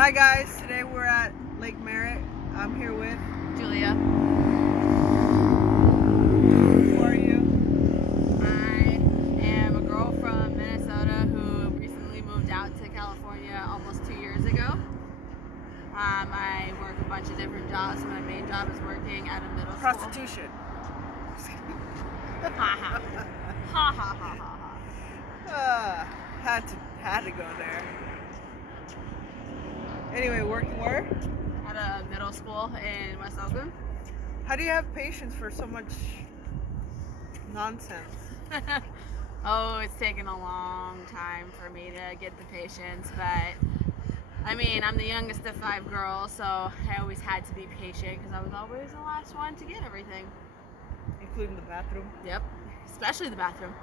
Hi guys, today we're at Lake Merritt. I'm here with Julia. Who are you? I am a girl from Minnesota who recently moved out to California almost 2 years ago. I work a bunch of different jobs. My main job is working at a middle school. Prostitution. Ha ha. Ha ha ha ha ha. Had to go there. Anyway, working where? At a middle school in West Oakland. How do you have patience for so much nonsense? Oh, it's taken a long time for me to get the patience, but I mean, I'm the youngest of 5 girls, so I always had to be patient because I was always the last one to get everything. Including the bathroom? Yep, especially the bathroom.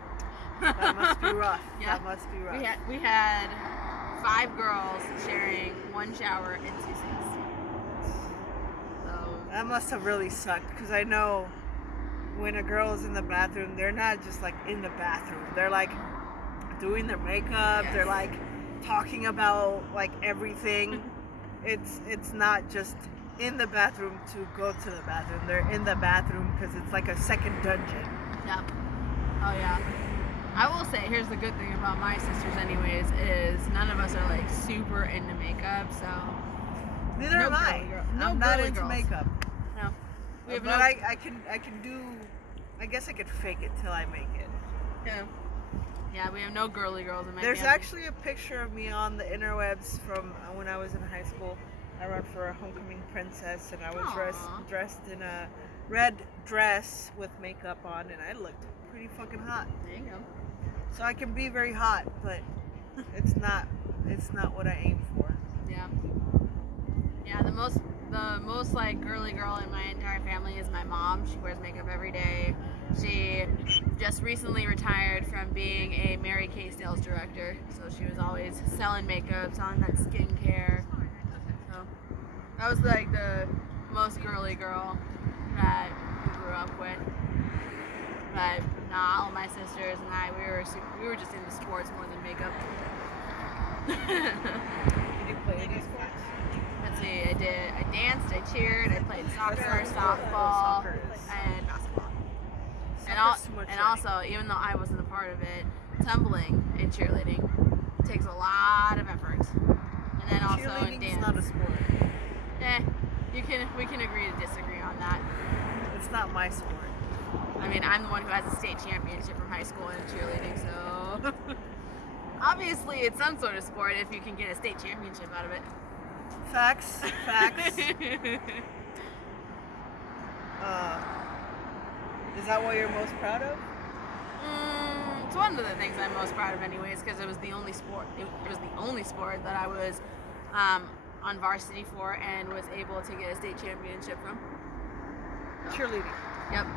That must be rough. Yeah. That must be rough. We had 5 girls sharing 1 shower and 2 sinks. So That must have really sucked because I know when a girl is in the bathroom, they're not just like in the bathroom. They're like doing their makeup. Yes. They're like talking about like everything. It's not just in the bathroom to go to the bathroom. They're in the bathroom because it's like a second dungeon. Yep. Oh yeah. I will say, here's the good thing about my sisters anyways, is none of us are like super into makeup, so Neither No am I. girly girl- no I'm not girly into girls. makeup. no. We have But no I can do. I guess I could fake it till I make it. Yeah, we have no girly girls in my There's family. actually a picture of me on the interwebs from when I was in high school. I ran for a homecoming princess, and I was Aw. dressed in a red dress with makeup on, and I looked pretty fucking hot. There you go. So I can be very hot, but it's not what I aim for. Yeah. Yeah, the most like girly girl in my entire family is my mom. She wears makeup every day. She just recently retired from being a Mary Kay sales director, so she was always selling makeup, selling that skincare. So that was like the most girly girl that we grew up with. But nah, all my sisters and I, we were just into sports more than makeup. Did you play any sports? Let's see, I danced, I cheered, I played soccer, That's not what softball, soccer is. and basketball. Soccer's too much And running. also, even though I wasn't a part of it, tumbling and cheerleading takes a lot of effort. And then also in Cheerleading's dance. not a sport. We can agree to disagree on that. It's not my sport. I mean, I'm the one who has a state championship from high school in cheerleading, so obviously it's some sort of sport if you can get a state championship out of it. Facts. Is that what you're most proud of? It's one of the things I'm most proud of, anyways, because it was the only sport. It was the only sport that I was on varsity for and was able to get a state championship from. Cheerleading. Yep.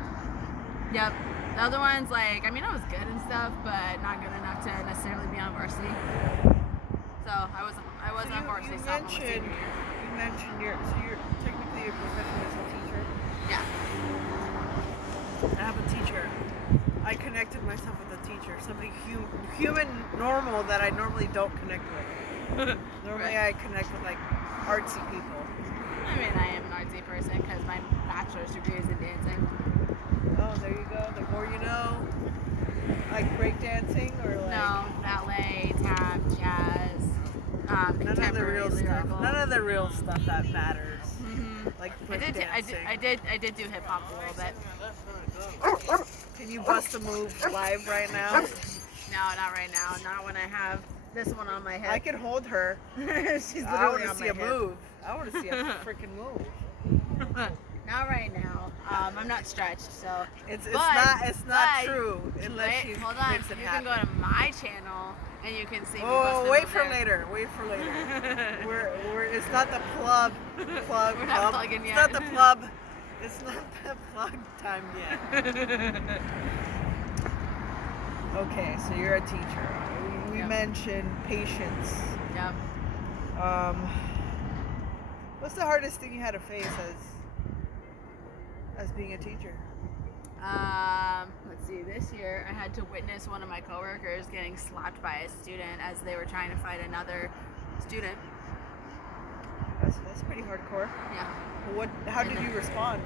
The other ones, like, I mean, I was good and stuff, but not good enough to necessarily be on varsity. So I was on varsity sophomore senior year. You mentioned you're technically your profession is a teacher. Yeah. I have a teacher. I connected myself with a teacher, somebody human, normal that I normally don't connect with. Normally Right. I connect with like artsy people. I mean, I am an artsy person because my bachelor's degree is in dancing. Oh, there you go. The more you know. Like breakdancing or like No, ballet, tap, jazz, none of the contemporary real lyrical. stuff. None of the real stuff that matters. Mhm. Like I breakdancing. did do hip hop a little bit. Can you bust a move live right now? No, not right now. Not when I have this one on my I head. can hold her. She's literally I want to on see my a hip. move. I want to see a freaking move. Not right now. I'm not stretched, so. It's But- not but- true unless Wait, she hold on. makes it You happen. can go to my channel and you can see me Oh, bust a wait move for there. later. Wait for later. We're it's not the plug. We're not plugging It's yet. not the plug. It's not the plug time yet. Okay, so you're a teacher. We Yep. mentioned patience. Yep. What's the hardest thing you had to face as being a teacher? Let's see. This year, I had to witness one of my coworkers getting slapped by a student as they were trying to fight another student. hardcore. Yeah. How did you respond?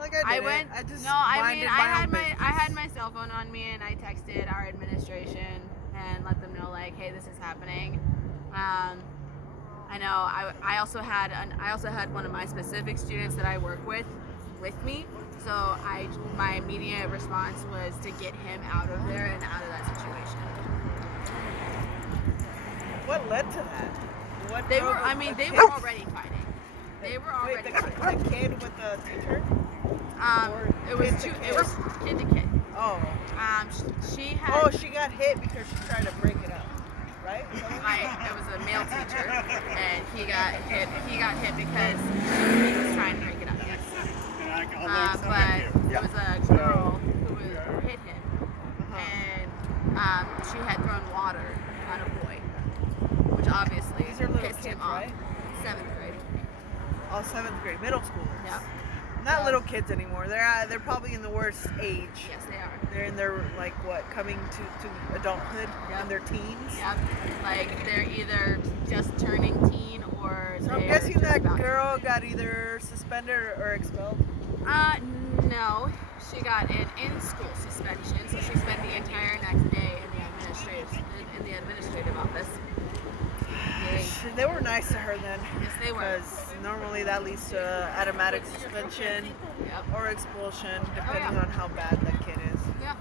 Like I didn't. went. I just No, I minded mean, my I own business. had my cell phone on me, and I texted our administration and let them know, like, hey, this is happening. I know. I also had one of my specific students that I work with me. So my immediate response was to get him out of there and out of that situation. What led to that? What They drove were. a- I mean, a they kid- were already fighting. They were Wait, already the fighting. kid with the teacher? It was kid to two. kid? It was kid to kid. Oh. She had. Oh, she got hit because she tried to break it up, right? It was a male teacher, and he got hit. He got hit because he was trying to break it up. Yes. But there was a girl who hit him, and she had thrown water on a boy, which obviously These are little pissed kids, him off. right? 7th grade. All 7th grade, middle schoolers. Yep. Not little kids anymore. They're probably in the worst age. Yes, they are. They're in their like what, coming to adulthood in their teens. Yep. Like they're either just turning teen or. So I'm they're guessing just that about to. girl got either suspended or expelled. No, she got an in-school suspension, so she spent the entire next day in the administrative office. Yay. They were nice to her then. Yes, they were. Because normally that leads to automatic suspension Yep. or expulsion, depending yeah. on how bad the kid is. Yeah.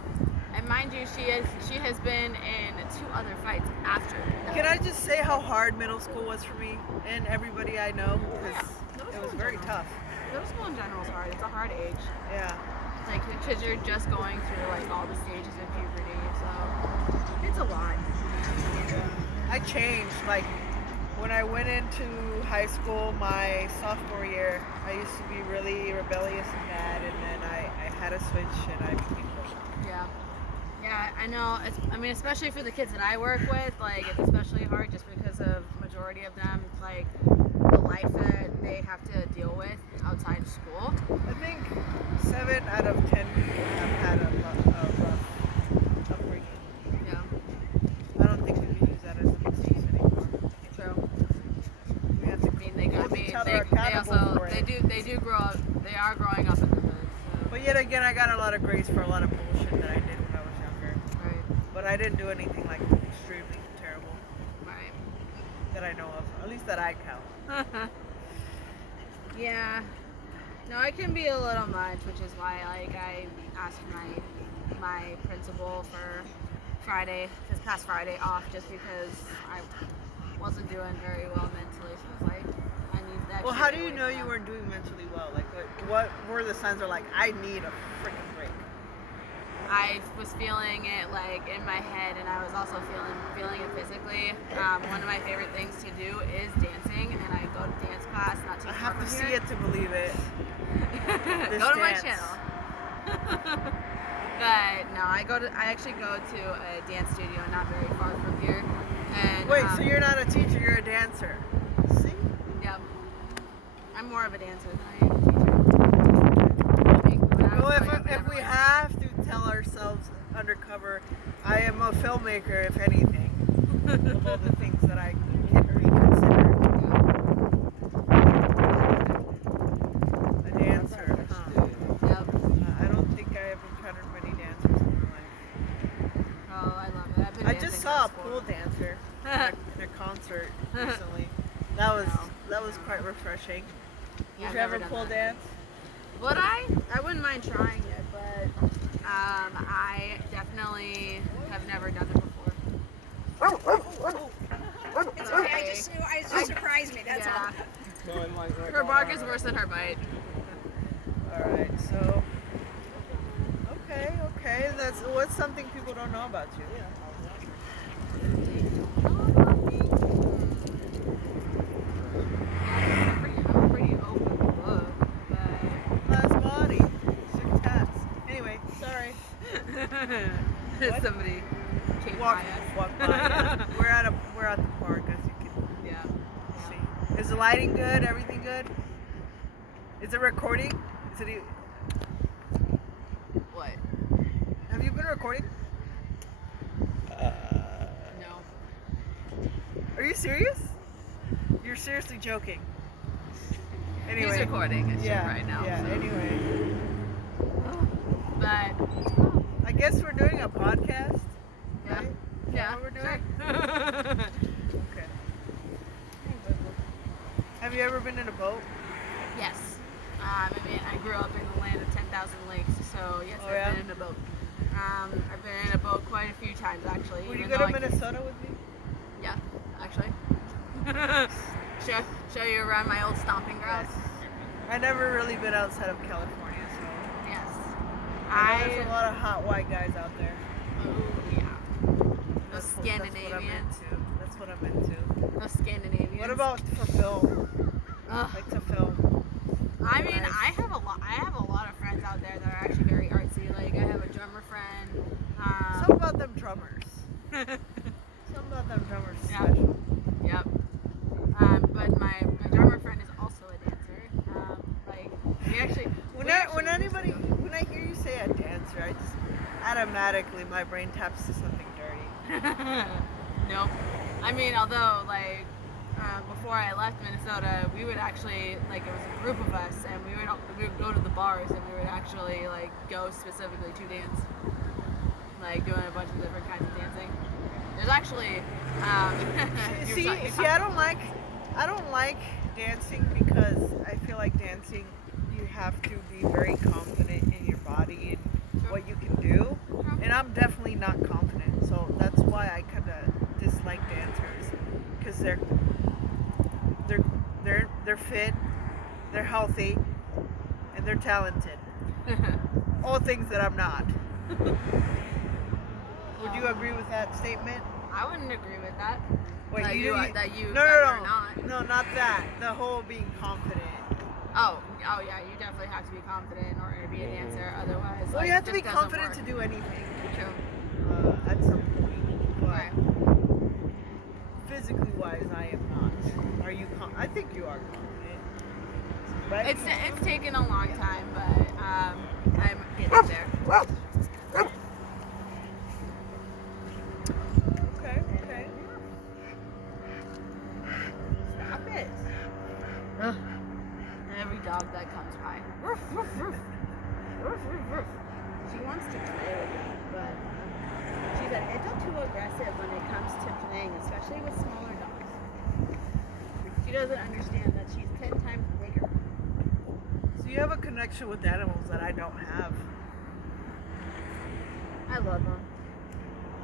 And mind you, she has been in 2 other fights after that. Can I just say how hard middle school was for me and everybody I know? Because it was very tough. Middle school in general is hard. It's a hard age. Yeah. Like, because you're just going through like all the stages of puberty, so it's a lot. I changed. Like when I went into high school, my sophomore year, I used to be really rebellious and bad, and then I had a switch and I became good. Yeah. Yeah, I know. I mean, especially for the kids that I work with, like it's especially hard just because of majority of them, like the life that they have to deal with outside of school. I think 7 out of 10 people have had a rough upbringing. Yeah. I don't think we can use that as an excuse anymore. True. We have to I mean, they got hold me. each other They accountable also for it. they do grow up. They are growing up in the hood. So. But yet again, I got a lot of grace for a lot of bullshit that I did when I was younger. Right. But I didn't do anything like extremely terrible Right. that I know of. At least that I count. Yeah. No, it can be a little much, which is why like I asked my principal for this past Friday off just because I wasn't doing very well mentally. So I was like, I need that. Well, how do you know you weren't doing mentally well? Like, what were the signs? Are like, I need a freaking break. I was feeling it like in my head, and I was also feeling it physically. One of my favorite things to do is dancing, and I go to dance class. Not too I far have to from see here. it to believe it. This Go to my dance. channel. But no, I actually go to a dance studio not very far from here. And Wait, so you're not a teacher, you're a dancer. See? Yep. I'm more of a dancer than I am a teacher. Well, if we have to tell ourselves undercover, I am a filmmaker, if anything. Of all the things that I can reconsider. A dancer, huh? Yep. I don't think I have encountered many dancers in my life. Oh, I love it. I've been I dancing just saw a since pool dancer in a concert recently. That was quite refreshing. Yeah, Did you I've ever never done pool that. dance? Would I? I wouldn't mind trying it, but I definitely have never done it before. It's okay. It just surprised me. That's Yeah. all. Her bark is worse than her bite. Alright, so okay. What's something people don't know about you? I'm a pretty open book, but Last body. 6 tats. Anyway, sorry. What? somebody came Walk by us. by. Yeah. We're at the park, as you can Yeah. see. Is the lighting good? Everything good? Is it recording? Is it? What? Have you been recording? No. Are you serious? You're seriously joking. Anyway. He's recording his shit Yeah, right now. yeah, so. anyway. But I guess we're doing a podcast. yeah, Right? Is that yeah. what we're doing? Sure. Okay. Have you ever been in a boat? Yes. I mean, I grew up in the land of 10,000 lakes, so yes, Oh, I've yeah? been in a boat. I've been in a boat quite a few times, actually. Would you even go though to I can't- Minnesota with me? Yeah, actually. show you around my old stomping grounds. I never really been outside of California, so Yes. I know there's a lot of hot white guys out there. Oh yeah. Those That's what I'm Scandinavians. into. That's what I'm into. Those Scandinavians. What about for film? Ugh. Like to film. I mean, Nice. I have a lot of friends out there that are actually very artsy. Like I have a drummer friend. Some about them drummers. Some about them drummers Yeah. special. Yep. But my drummer friend is also a dancer. Like we actually. When we I actually when used to anybody go- when I hear you say a dancer, I just automatically my brain taps to something dirty. Nope. I mean, although like before I left Minnesota, we would actually like it was a group of us, and we would go to the bars, and we would actually like go specifically to dance, like doing a bunch of different kinds of dancing. There's actually See, I don't like dancing because I feel like dancing you have to be very confident in your body and what you can do, and I'm definitely not confident, so that's why I kind of dislike dancers because they're fit, they're healthy, and they're talented. All things that I'm not. Would you agree with that statement? I wouldn't agree with that. Wait, that you, you, you that you no, that no, you're no, not. no, not that. The whole being confident. Oh yeah, you definitely have to be confident in order to be a dancer. Otherwise, Well, like, you have it to be just doesn't confident work. to do anything True. at some point. But Right. physically wise, I am not. Are you? I think you are confident. But It's taken a long time, but I'm getting there. okay, okay. Stop it. Every dog that comes by. She wants to play with me, but she's a little too aggressive when it comes to playing, especially with smaller dogs. She doesn't understand that she's 10 times bigger. So you have a connection with animals that I don't have. I love them.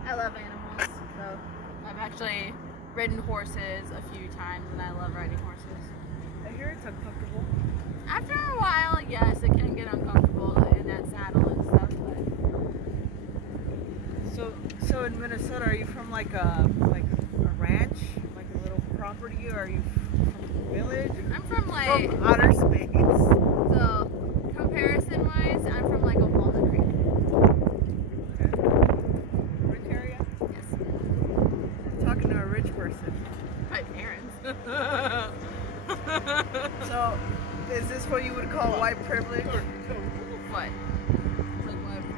I love animals. So I've actually ridden horses a few times, and I love riding horses. I hear it's uncomfortable. After a while, yes, it can get uncomfortable in that saddle and stuff, but So in Minnesota, are you from like a ranch, like a little property, or are you from a village? I'm from like, From outer space. so comparison-wise, I'm from like a Walnut Creek. Rich area? Yes. I'm talking to a rich person. My parents. So, is this what you would call white privilege? What? Like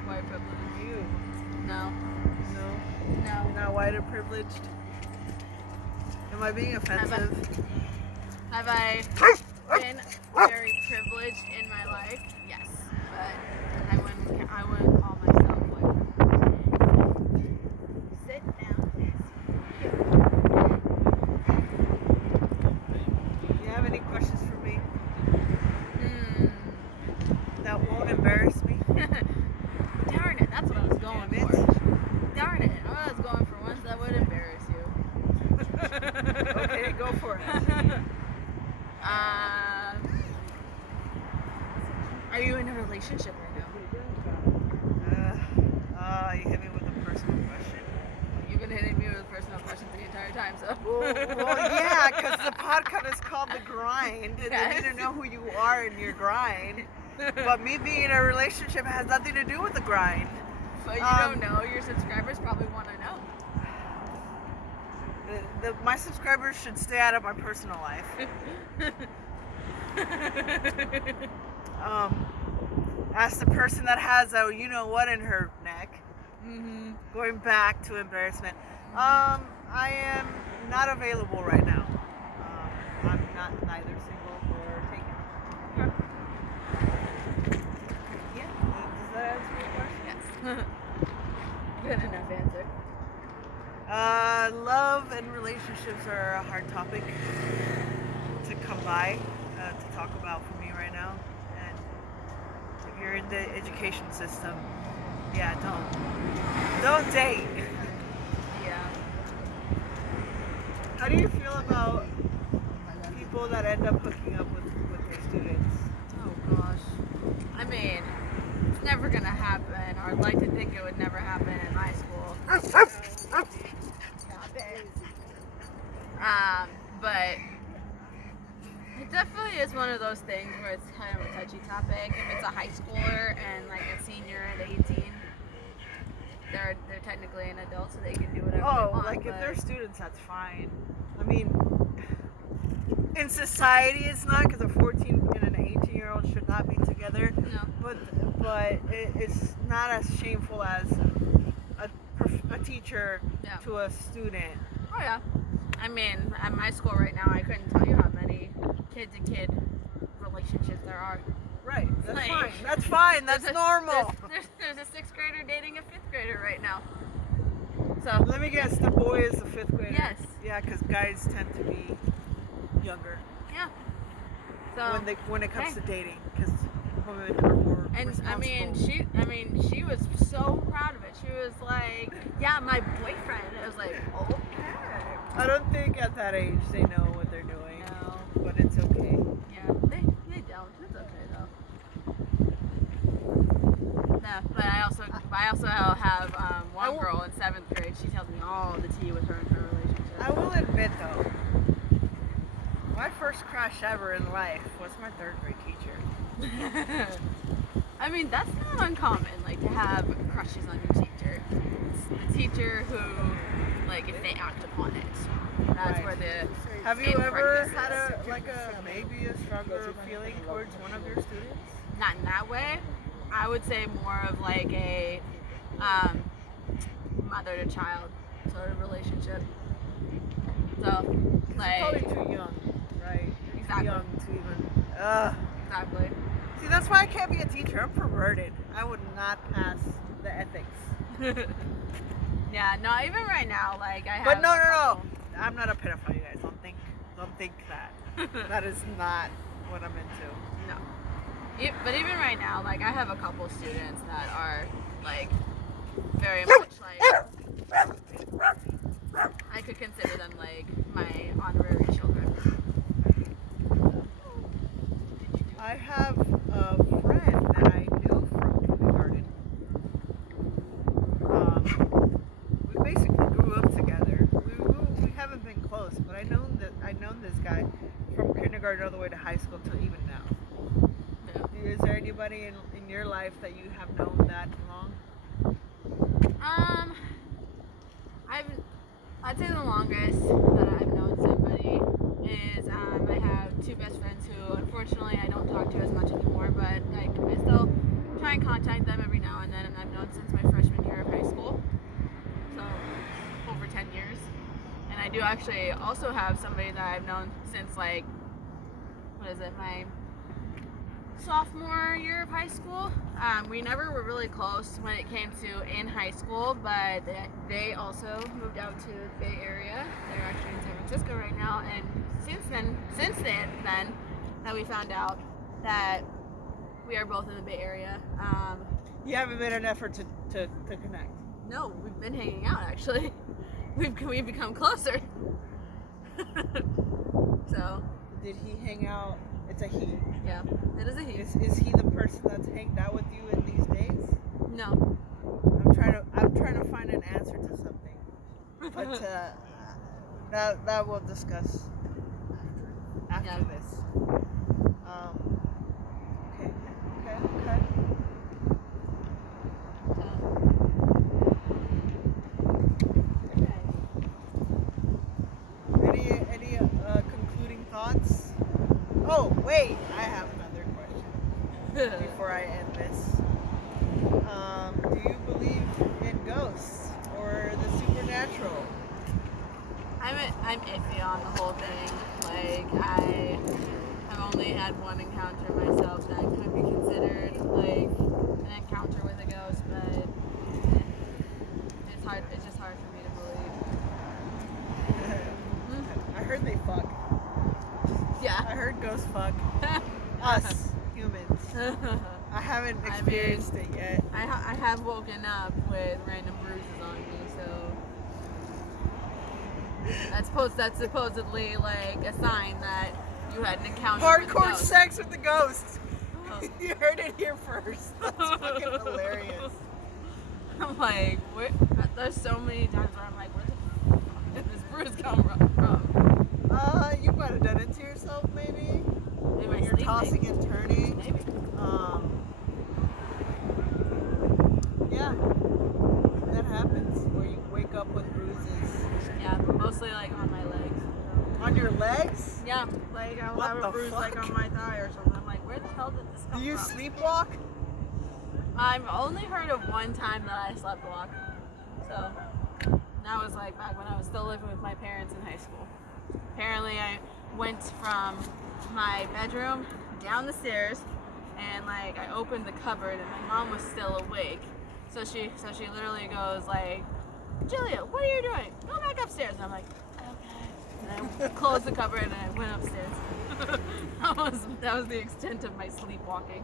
white privilege? You? No. No. No. Not white or privileged? Am I being offensive? Have I been very privileged in my life? Yes, but I wouldn't call myself white. Sit down. Do you have any questions for me Hmm. that won't embarrass me? Darn it, that's what I was going Damn for. Darn it, I was going for ones that would embarrass you. Okay, go for it. Are you in a relationship right now? You hit me with a personal question. You've been hitting me with personal questions the entire time, so. Well, yeah, because the podcast is called The Grind, and I need to know who you are in your grind. But me being in a relationship has nothing to do with the grind. But you don't know. Your subscribers probably want to know. My subscribers should stay out of my personal life. As the person that has a you know what in her neck, Mm-hmm. going back to embarrassment, I am not available right now. and relationships are a hard topic to come by, to talk about for me right now. And if you're in the education system, yeah, don't date. Yeah. How do you feel about people that end up hooking up with their students? Oh gosh. I mean, it's never gonna happen, or I'd like to think it would never happen in my school. But it definitely is one of those things where it's kind of a touchy topic. If it's a high schooler and like a senior at 18, they're technically an adult, so they can do whatever they Oh, want. like if but- they're students, that's fine. I mean, in society, it's not, because a 14 and an 18-year-old should not be together. No. But it's not as shameful as a teacher Yeah. to a student. Oh yeah. I mean, at my school right now, I couldn't tell you how many kid-to-kid relationships there are. Right. That's Like- fine. That's fine. That's There's a- normal. There's a 6th grader dating a 5th grader right now. So Let me guess. The boy is the 5th grader. Yes. Yeah, because guys tend to be younger yeah. So when it comes okay. to dating, because women are more and responsible. I mean she was so proud of it. She was like, "Yeah, my boyfriend." I was like, "Okay." I don't think at that age they know what they're doing, No. but it's okay. Yeah, they don't. It's okay though. No, but I also have one will- girl in 7th grade. She tells me all the tea with her and her relationship. I will admit though, my first crush ever in life was my 3rd grade teacher. I mean, that's not uncommon, like, to have crushes on your teacher. It's the teacher who, like, if they act upon it, that's Right. where the Have you ever impregnates had us. maybe a stronger feeling towards one of your students? Not in that way. I would say more of like a mother to child sort of relationship. So, You're like, probably too young, right? Exactly. Too young to even. exactly. See, that's why I can't be a teacher. I'm perverted. I would not pass the ethics. Yeah, no, even right now, like, I have. But no. a couple- I'm not a pedophile, you guys. Don't think that. That is not what I'm into. No. But even right now, like, I have a couple students that are, like, very much like, I could consider them, like, my honorary children. I have a friend that I knew from kindergarten. We basically grew up together. We haven't been close, but I've known this guy from kindergarten all the way to high school till even now. Yeah. Is there anybody in your life that you have known that long? I'd say the longest that I've known somebody is, I have 2 best friends who, unfortunately, I don't talk to as much anymore, but, like, I still try and contact them every now and then, and I've known since my freshman year of high school, so over 10 years. And I do actually also have somebody that I've known since, like, my sophomore year of high school. We never were really close when it came to in high school, but they also moved out to the Bay Area. They're actually in San Francisco right now, and since then that we found out that we are both in the Bay Area. You haven't made an effort to connect. No, we've been hanging out actually. We've become closer. So Did he hang out? It's a he. yeah, it is a he. Is he the person that's hanged out with you in these days? No. I'm trying to find an answer to something, but that we'll discuss after Yeah. this. Okay. Any concluding thoughts? Oh wait, I have another question before I end this. Do you believe in ghosts or the supernatural? I'm iffy on the whole thing. Like, I have only had one encounter myself that could be considered like an encounter with a ghost, but it's just hard for me to believe. heard ghosts fuck us humans. I haven't experienced it yet. I have woken up with random bruises on me, so that's supposedly like a sign that you had an encounter with a Hardcore ghost. sex with the ghost. Oh. You heard it here first. That's fucking hilarious. I'm like, what? There's so many times where I'm like, where the fuck did this bruise come from? You might have done it to yourself, maybe. Maybe When you're tossing and turning. Maybe. Yeah. That happens where you wake up with bruises. Yeah, mostly like on my legs. On your legs? Yeah, like I'll What have the a bruise like fuck? on my thigh or something. I'm like, where the hell did this come Do you from? sleepwalk? I've only heard of one time that I slept walk. So that was like back when I was still living with my parents in high school. Apparently I went from my bedroom down the stairs and like I opened the cupboard and my mom was still awake. So she literally goes like, Julia, what are you doing? Go back upstairs. And I'm like, okay. And I closed the cupboard and I went upstairs. that was the extent of my sleepwalking.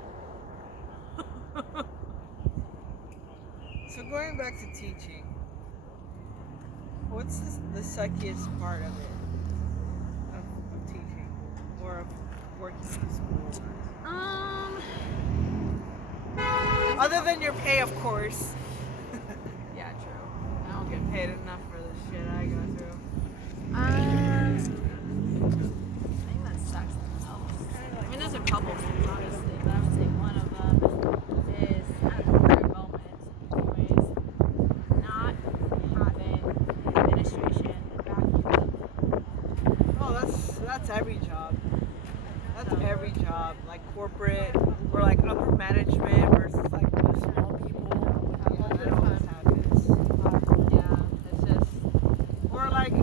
So going back to teaching, what's the suckiest part of it? Of teaching? Or of working in school? Other than your pay, of course. Yeah, true. I don't get paid enough for the shit I go through. The thing that sucks the most. I mean, there's a couple things, honestly, but I would say one of them is at the current moment, anyways, not having the administration back you up. Oh, that's every job. That's every job. Like corporate or like upper management versus like the small people. Yeah, that always happens. Yeah, it's just, Or like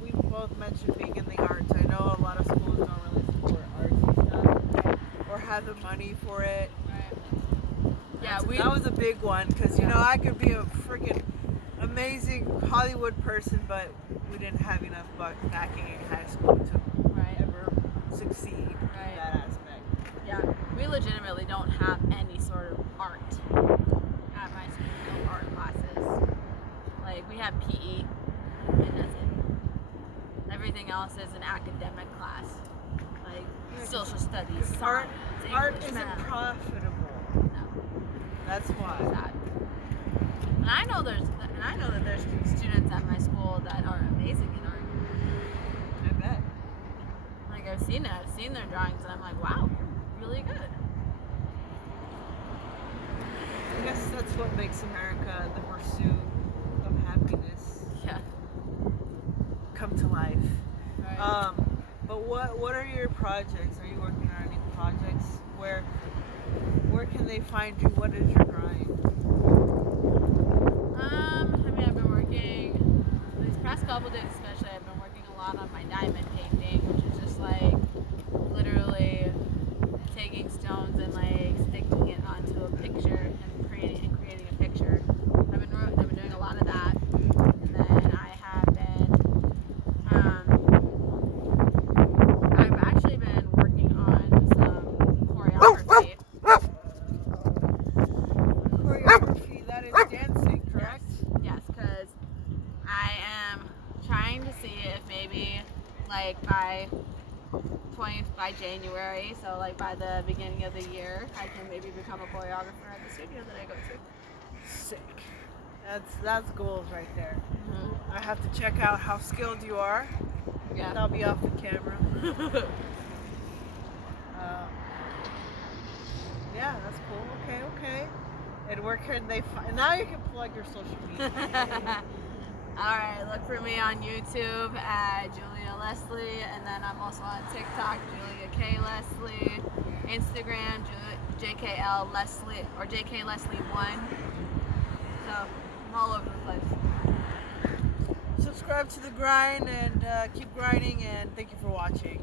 we both mentioned being in the arts. I know a lot of schools don't really support artsy stuff or have the money for it. right. Yeah, That was a big one because you know I could be a freaking amazing Hollywood person, but we didn't have enough backing in high school to right. ever succeed in Right. that aspect. Yeah, we legitimately don't have any sort of art at my school. No art classes. Like we have PE, and that's it. Everything else is an academic class, like social studies, Art, science, art English, isn't math. profitable. No, That's why. sad. And I know that there's students at my school that are amazing in art. I bet. Like I've seen their drawings, and I'm like, wow, you're really good. I guess that's what makes America the pursuit of happiness Yeah. come to life. Right. But what are your projects? Are you working on any projects? Where can they find you? What is your grind? I mean, I've been working these past couple days, especially. I've been working a lot on my diamond painting, which is just like literally taking stones and like sticking it onto a picture and creating a picture. I've been doing a lot of that, and then I have been. I've actually been working on some choreography. Choreography, that is dancing, correct? Yes, because I am trying to see if maybe like by January, so like by the beginning of the year, I can maybe become a choreographer at the studio that I go to. Sick. That's goals right there. Mm-hmm. I have to check out how skilled you are. Yeah. I'll be off the camera. Yeah, that's cool. Okay. And where can they find? Now you can plug your social media. Alright, look for me on YouTube at Julia Leslie, and then I'm also on TikTok, Julia K. Leslie, Instagram, JKL Leslie, or JK Leslie1. So, I'm all over the place. Subscribe to The Grind and keep grinding, and thank you for watching.